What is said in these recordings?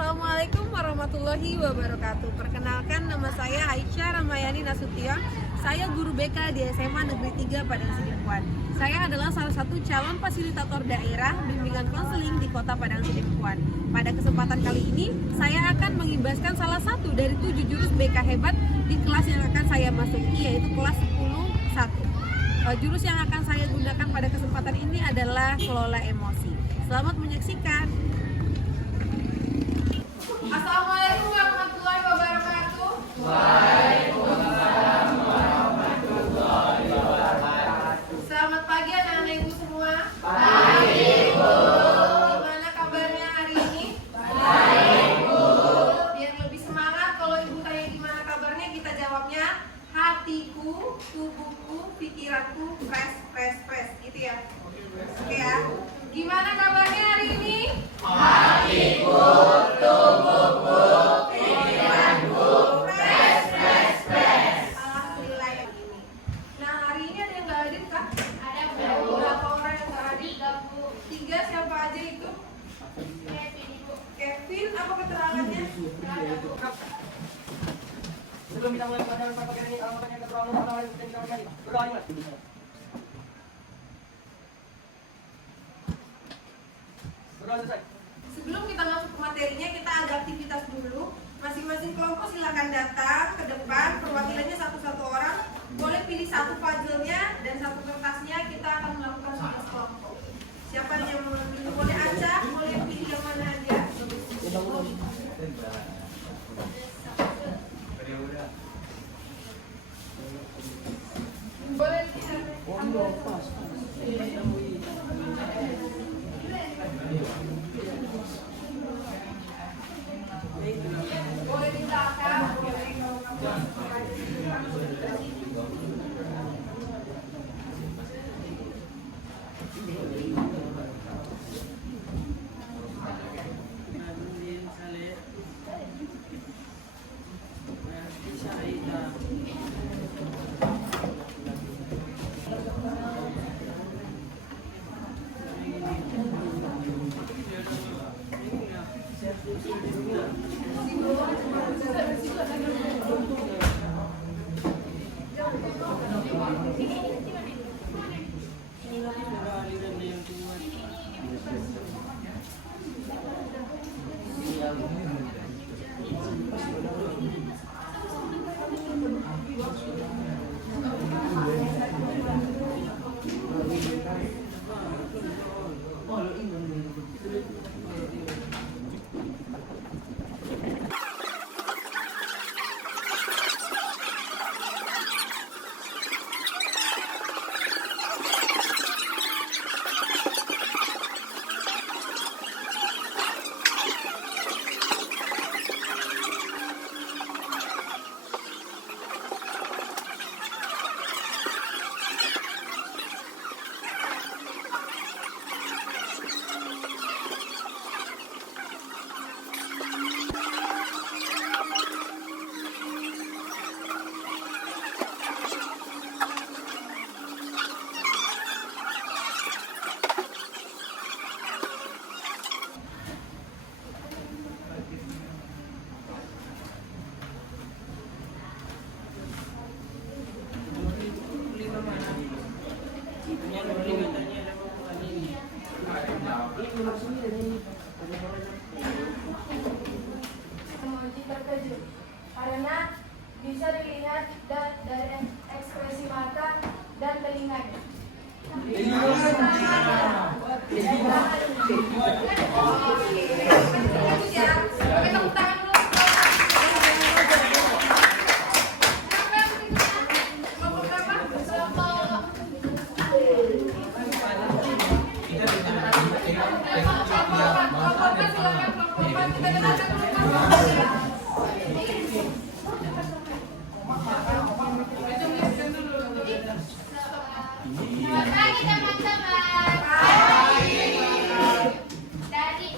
Assalamualaikum warahmatullahi wabarakatuh. Perkenalkan, nama saya Aisyah Ramayani Nasution. Saya guru BK di SMA Negeri 3 Padang Sidempuan. Saya adalah salah satu calon fasilitator daerah bimbingan konseling di Kota Padang Sidempuan. Pada kesempatan kali ini, saya akan mengibaskan salah satu dari 7 jurus BK hebat di kelas yang akan saya masuki, yaitu kelas 10.1. Jurus yang akan saya gunakan pada kesempatan ini adalah kelola emosi. Selamat menyaksikan. Assalamualaikum warahmatullahi wabarakatuh. Waalaikumsalam warahmatullahi wabarakatuh. Selamat pagi anak-anak ibu semua. Baik, Bu. Gimana kabarnya hari ini? Baik, Bu. Biar lebih semangat, kalau ibu tanya gimana kabarnya, kita jawabnya hatiku, tubuhku, pikiranku, fresh. Gitu ya. Oke ya. Gimana kabarnya hari ini? Hatiku, tubuhku, pikiranku, fresh. Alhamdulillah ya ini. Nah, hari ini ada yang nggak hadir kak? Ada Berapa orang yang nggak hadir? 3, 3, siapa aja itu? Kevin, apa keterangannya? Sebelum kita mulai pelajaran perpakaian ini, alamatnya keterangan pertama yang kita mulai. Berdoa dimulai. Berdoa selesai. Sebelum kita masuk ke materinya, kita ada aktivitas dulu. Masing-masing kelompok silakan datang ke depan, perwakilannya satu-satu orang. Boleh pilih satu puzzle-nya dan satu kertasnya. Kita akan melakukan tugas kelompok. Siapa yang mau pilih? Boleh acak, boleh pilih yang mana aja. Boleh boleh di belakang, boleh emoji terkejut karena bisa dilihat dari ekspresi mata dan telinganya. Selamat pagi teman-teman. Dari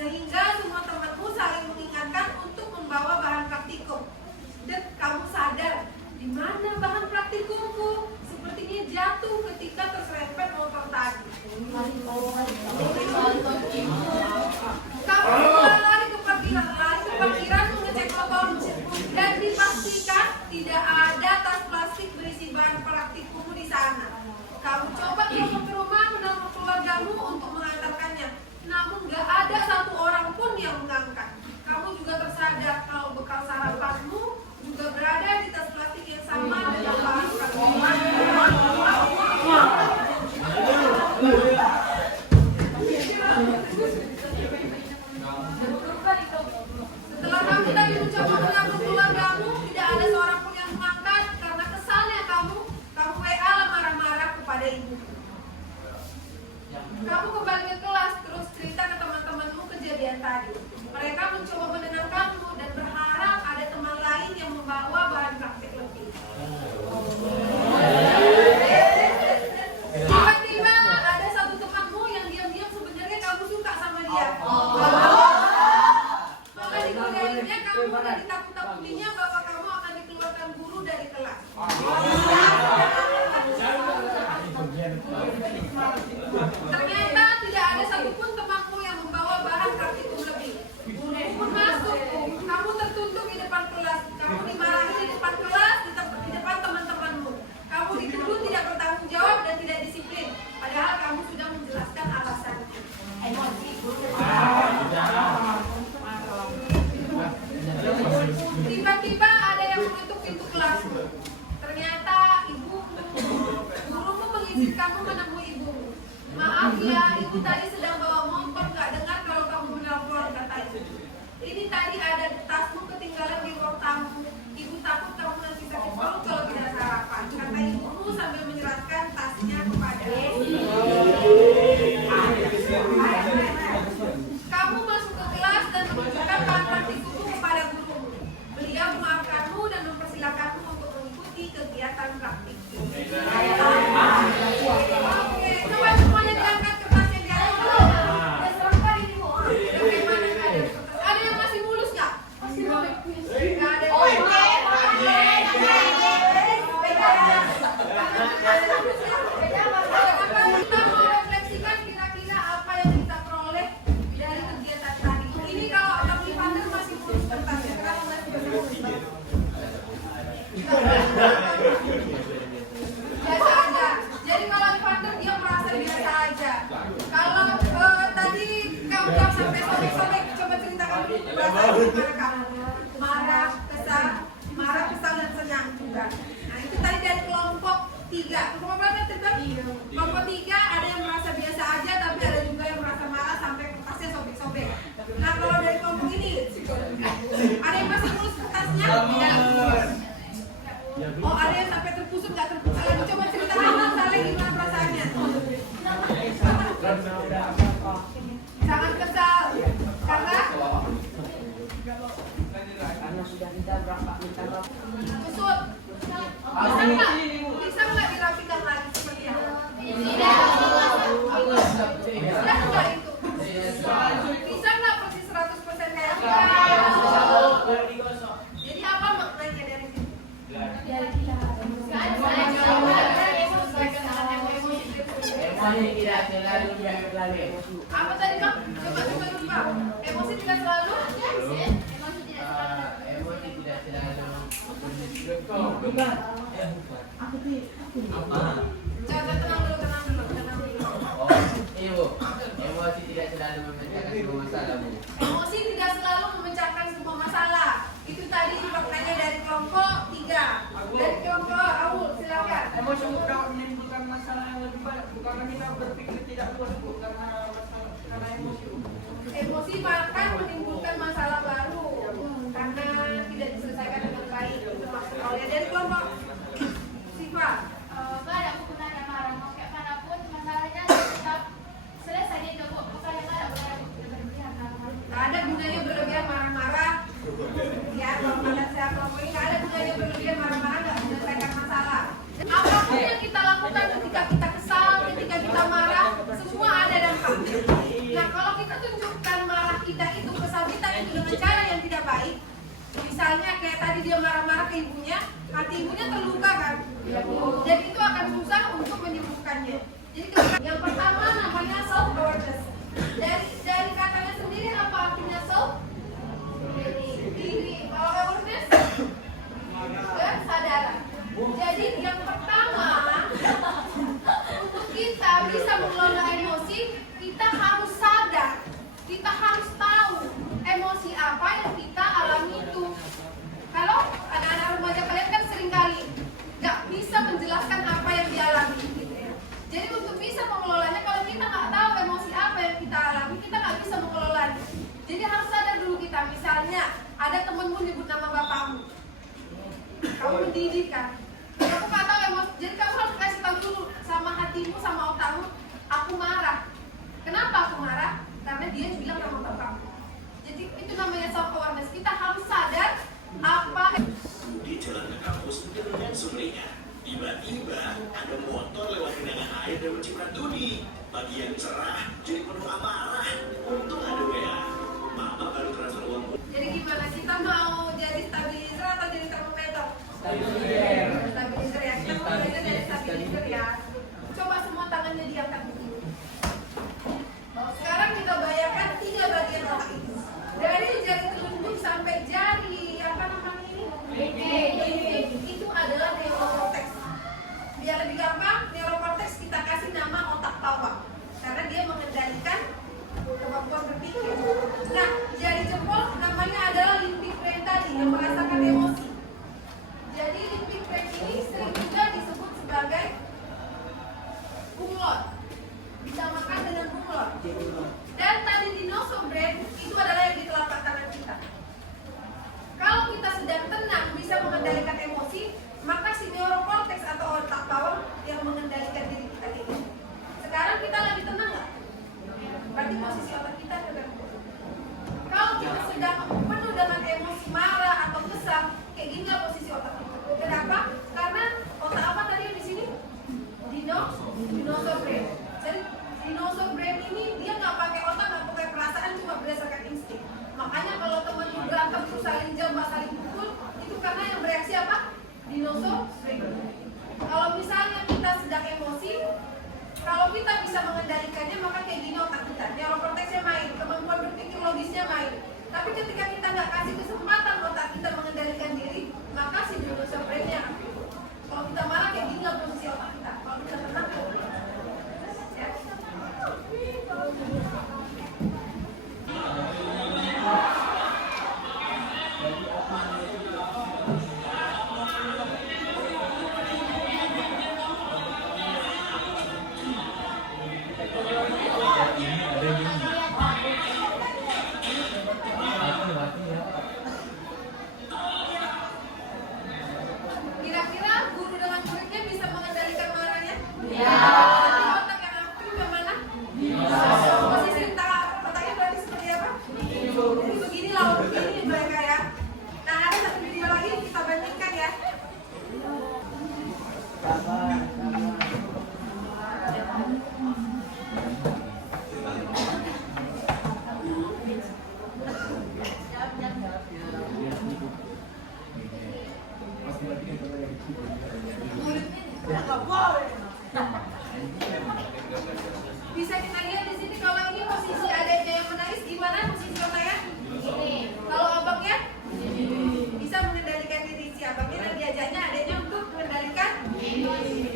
sehingga semua temanmu saling mengingatkan untuk membawa bahan praktikum. Dan kamu sadar, di mana bahan praktikumku? Sepertinya jatuh ketika terserempet motor tadi. Kamu lari ke parkiran mengecek motormu dan dipastikan tidak ada tas plastik berisi bahan praktikummu di sana. Kamu coba telepon ke rumah menelpon keluargamu untuk mengantarkannya, namun gak ada satu orang pun yang mengangkat. Kamu juga tersadar kalau bekal sarapanmu juga berada di tas plastik yang sama dengan bahan Setelah kamu tadi mencoba menelpon keluargamu, tidak ada seorang pun yang mengangkat karena kesalnya kamu WA lah marah-marah kepada ibu. Kamu kembali ke kelas terus cerita ke teman-temanmu kejadian tadi. Mereka mencoba menenangkanmu dan berharap ada teman lain yang membawa bahan praktik lebih. Tiba-tiba ada satu temanmu yang diam-diam sebenarnya kamu suka sama dia. Maka digodainnya kamu dan ditakut-takutinya bahwa kamu akan dikeluarkan guru dari kelas. Ternyata tidak ada satupun temanmu yang membawa bahan praktikum lebih. Guru pun masuk, kamu tertutup di depan kelas, kamu dimarahi di depan kelas, di depan teman-temanmu. Kamu dituduh tidak bertanggung jawab dan tidak disiplin, padahal kamu sudah menjelaskan alasannya. Tiba-tiba ada yang mengetuk pintu kelasmu. Ternyata gurumu mengizinkanmu menemui ibumu. Maaf ya, ibu tadi sedang bawa motor, gak dengar kalau kamu menelpon, kata ibu. Ini tadi ada tasmu ketinggalan di ruang tamu. Ibu takut kamu nanti sakit perut kalau tidak sarapan, kata ibumu sambil menyerahkan tasnya kepada kamu masuk ke kelas dan menunjukkan bahan praktikummu kepada gurumu. Beliau memaafkanmu dan mempersilakanmu untuk mengikuti kegiatan praktik. Oke, coba semuanya diangkat kertasnya di atas dulu. Dan serahkan ini mau. Bagaimana ada kertas? Ada yang masih mulus nggak? Masih robek. Nggak ada. Kita mau refleksikan kira-kira apa yang kita peroleh dari kegiatan tadi. Ini kalau Abang Father masih mulus kertasnya, kenapa masih mulus? Biasa aja. Jadi kalau Father dia merasa biasa aja. Kalau tadi kamu jawab sampai sobek-sobek, coba ceritakan dulu perasaan gimana kamu. Marah, kesal dan senang juga. Nah itu tadi dari kelompok 3. Kelompok berapa tadi? Kelompok 3 ada yang merasa biasa aja, tapi ada juga yang merasa marah sampai kertasnya sobek-sobek. Nah kalau dari kelompok ini, ada yang masih mulus kertasnya? Oh ada yang sampai terpusut nggak terpusut lagi. Coba ceritakan masalah gimana perasaannya. Sangat kesal karena sudah minta berapa? kusut. Bisa nggak dirapikan lagi seperti itu? Sudah nggak itu? Bisa nggak persis 100% kayak jadi apa maknanya dari situ? Emosi tidak selalu berlalu. Apa tadi Bang? Coba lupa. Emosi tidak selalu? Emosi tidak selalu. Jangan tenang dulu. Oh, ibu. Emosi tidak selalu memecahkan semua masalah, Bu. Emosi tidak selalu memecahkan semua masalah. Itu tadi maknanya dari kelompok 3. Dari kelompok Aul, silakan. Emosi mudah menimbulkan masalah yang lebih banyak, bukan kita berpikir tidak puas, Bu, karena emosi. Emosi bahkan menimbulkan masalah baru karena tidak diselesaikan dengan baik. Itu maksud Aulia. Dari kelompok Siva. Gak ada kegunaan yang marah, mau kayak manapun masalahnya tetap selesai itu, Bu. Bukannya gak ada berlebihan marah-marah. Gak ada gunanya berlebihan marah-marah. Ya, kalau kalian saya kelompok ini gak ada gunanya berlebihan marah-marah, gak menyelesaikan masalah. Apapun yang kita lakukan ketika kita kesal, ketika kita marah, semua ada dampaknya. Nah, kalau kita tunjukkan marah kita itu dengan cara yang tidak baik, misalnya kayak tadi dia marah-marah ke ibunya, hati ibunya terluka kan, jadi itu akan susah untuk menyembuhkannya. Jadi yang pertama namanya self awareness. Dari katanya sendiri apa artinya self? Diri. Kalau awareness kesadaran. Jadi yang pertama untuk kita bisa mengelola emosi, kita harus sadar, kita harus tahu emosi apa yang kita alami itu. Kalau anak-anak remaja kalian kan seringkali nggak bisa menjelaskan apa yang dialami gitu ya. Jadi untuk bisa mengelolanya, kalau kita nggak tahu emosi apa yang kita alami, kita nggak bisa mengelolanya. Jadi harus sadar dulu kita. Misalnya ada temenmu nyebut nama bapakmu, kamu mendidik kan, kamu nggak tahu emosi. Jadi kamu harus kasih tahu dulu sama hatimu, sama otakmu, aku marah. Kenapa aku marah? Karena dia bilang nama bapakmu. Jadi itu namanya self awareness. Kita harus sadar apa. Di jalan ke kampus dengan sumringah, tiba-tiba ada motor lewat genangan air dan mencipratan Dudi. Bagian cerah jadi penuh amarah. Untung ada WA. Mama baru transfer uang. Jadi gimana, kita mau jadi stabilizer atau jadi termometer? Stabilizer ya. Kita mau belajar jadi stabilizer ya. Coba semua tangannya diangkat begini. Sekarang kita bayangkan 3 bagian otak itu. Dari jari telunjuk sampai jari apa namanya ini? Itu adalah neurokortex. Biar lebih gampang, neurokortex kita kasih nama otak bawah karena dia mengendalikan kemampuan berpikir. Nah, jari jempol namanya adalah limbic brain tadi yang merasakan emosi. Jadi limbic brain ini sering juga disebut sebagai bunglon, disamakan dengan bunglon. Dan tadi dinosaur brain itu adalah yang di telapak tangan kita. Kalau kita sedang tenang bisa mengendalikan emosi, maka si neurokortex atau otak bawah yang mengendalikan diri kita gitu. Sekarang kita lagi tenang nggak? Berarti posisi otak kita juga. Kalau kita sedang penuh dengan emosi marah atau kesal, kayak gini lah posisi otak kita. Kenapa? Karena otak apa tadi yang di sini? Dinosaur brain. Jadi dinosaur brain ini dia nggak pakai otak, nggak pakai perasaan, cuma berdasarkan insting. Makanya kalau teman berantem itu saling jambak, saling pukul, itu karena yang bereaksi apa? Dinosaur brain. Kalau misalnya kita sedang emosi, kalau kita bisa mengendalikannya, maka kayak gini otak kita, neurokorteksnya main, kemampuan berpikir logisnya main. Tapi ketika kita nggak kasih kesempatan otak kita mengendalikan diri, maka si dinosaur brainnya aktif. Kalau kita marah kayak gini lah posisi otak kita. Kalau kita tenang, ya. Kira-kira guru dengan muridnya bisa mengendalikan marahnya? Iya. Berarti otak yang aktif yang mana? Posisi otaknya berarti seperti apa? Jadi beginilah, begini mereka ya. Nah, ada satu video lagi kita bandingkan ya. Bisa kita lihat di sini kalau ini posisi adiknya yang menangis gimana posisi otaknya? Ini. Kalau abangnya? Bisa mengendalikan diri si abangnya dan diajaknya adiknya untuk mengendalikan diri.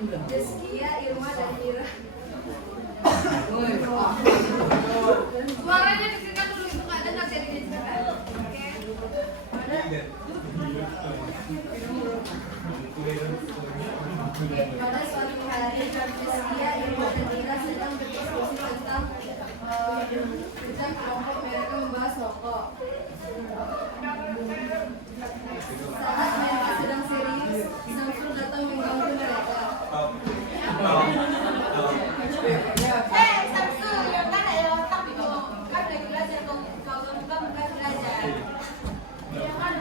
Deskia, Irma, dan Ira. Suaranya dikasihkan dulu, itu nggak dengar jadi dikasihkan. Oke. Pada suatu hari, Deskia, Irma, dan Ira sedang berdiskusi tentang kelompok mereka membahas rokok. Saat mereka sedang serius, Samsul datang mengganggu mereka. Samsul, yang kan ada otak itu. Kan lagi belajar, kalau bukan belajar. Yang ada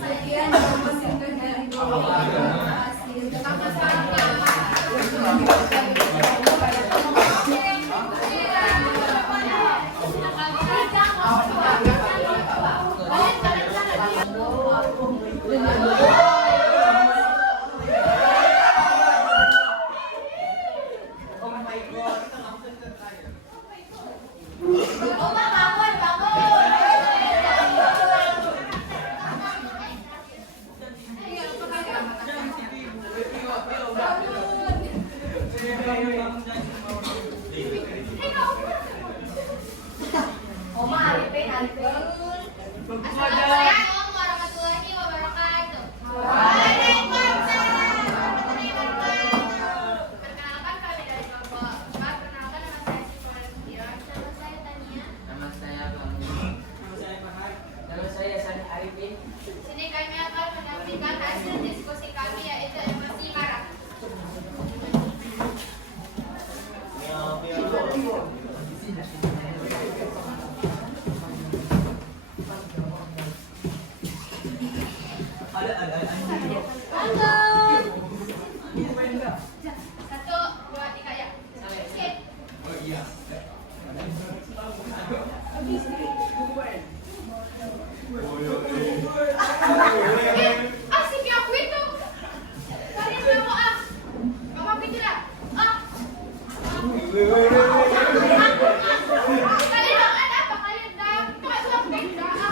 Sekian informasi dari Oma Arifin. Assalamualaikum warahmatullahi wabarakatuh. Waalaikumsalam warahmatullahi wabarakatuh. Perkenalkan kami dari kelompok 4. Perkenalkan nama saya Syifa Sution. Nama saya Tania. Nama saya Bang. Nama saya Sani Arifin. Sini kami akan menampilkan hasil diskusi kami yaitu emosi marah. Satu, dua, tiga, ya. Skip. Asik ya aku itu. Kalian gak mau ah? Gak mau tidak? Ah? Kalian jangan apa? Kalian dah nggak sampai dah.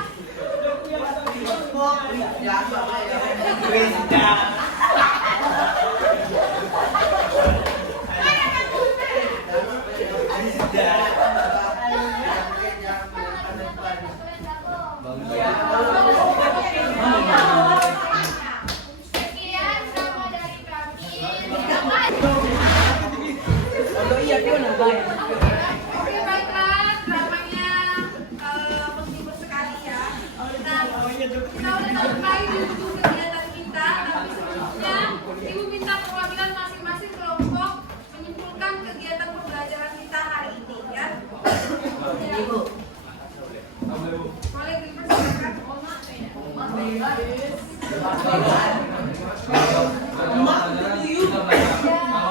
Sekian drama dari kami. Oke, baiklah, dramanya menghibur sekali ya. Kita udah sampai di ujung kegiatan kita, tapi sebelumnya Ibu minta perwakilan masing-masing kelompok menyimpulkan kegiatan pembelajaran kita hari ini ya. Ibu. Boleh dipersilakan. Kalau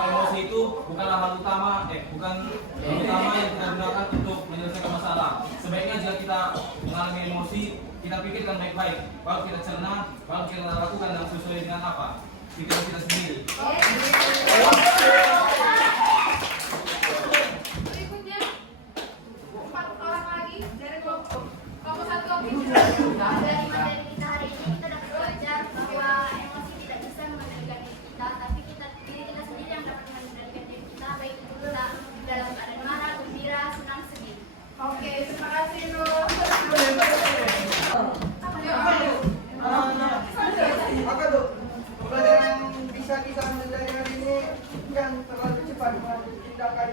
emosi itu bukanlah hal utama, bukan hal utama yang kita gunakan untuk menyelesaikan masalah. Sebaiknya jika kita mengalami emosi, kita pikirkan baik-baik, baru kita cerna, baru kita lakukan yang sesuai dengan apa pikiran kita sendiri. Berikutnya 4 orang lagi dari kelompok 1. Dari materi kita hari ini kita dapat belajar bahwa emosi tidak bisa mengendalikan diri kita, tapi diri kita sendiri yang dapat mengendalikan diri kita, baik itu kita dalam keadaan marah, gembira, senang, sedih. Oke, terima kasih Nur. Apa tuh? Pelajaran yang bisa kita ambil dari hari ini, jangan terlalu cepat mengambil tindakan